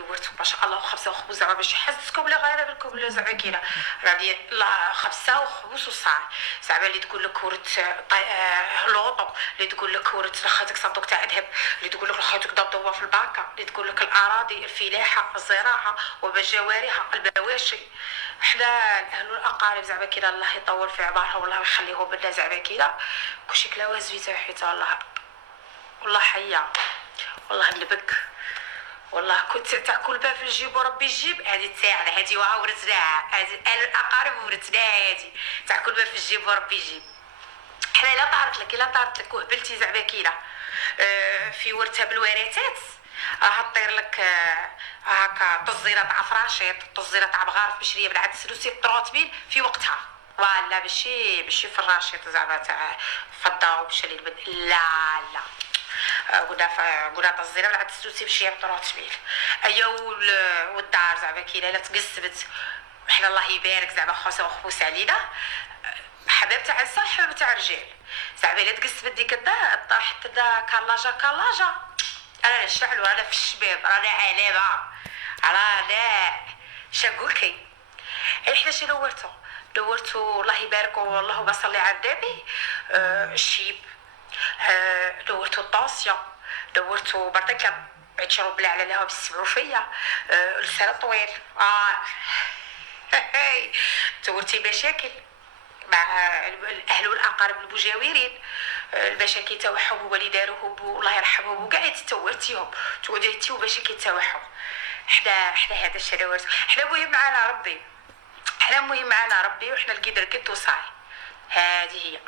راني ورت ما شاء الله خبزه وخبز زعما باش يحسسكم بلا غير بالكم بلا زعما كاينه راني لا خبزه وخبز وصاع زعما اللي تقول لك ورت لوطو اللي تقول لك ورت لخاتك صندوق تاع ذهب اللي تقول لك لخاتك ضبضبه في الباكه اللي تقول لك الاراضي الفلاحه الزراعه وبجوارها البواشي. حنا الاهل والاقارب زعما كذا الله يطول في عمرهم والله يخليهم لنا زعما كذا كلشي كلا زويته حيت والله حيه والله نلبك والله كنت تاكل بها في الجيب وربي الجيب هذه تاعنا هذه ورثناها هذه الاقارب ورثناها هذه تاكل بها في الجيب وربي الجيب. حنا الا طارت لك وهبلتي زعما كينا في ورثها بالورثات راه طير لك هكا طزيره تاع فراشيط طزيره تاع بغارف بشريه بالعدس السلوسي 30 في وقتها ولا ماشي في الراشيط زعما تاع فضه وبشري لا قلنا طزيره بالعدس السلوسي بشريه 30 ايا والدار زعما كاينه الا تقسمت حنا الله يبارك زعما خوسه وخبوس علينا حباب تاع الصح حباب تاع الرجال زعما الا تقسمت ديك الدار طاحت كلاجه انا نشعلو انا في الشباب رانا علامه رانا شنقولكي حنا شي دورتو الله يبارك والله صلي على النبي الشيب دورتو الطاسيه دورتو برطيكه عشروا بلا على لها بالسبعوا فيا لسان طويل دورتي مشاكل مع الاهل والاقارب المجاورين المشاكل تاعهم هو اللي داروهم والله يرحمهم وكاع تورتيهم توديتيو مشاكل تاعهم. حنا هذا الشيء دورت حنا مهم معنا ربي وحنا القدر كنت وصاي هذه هي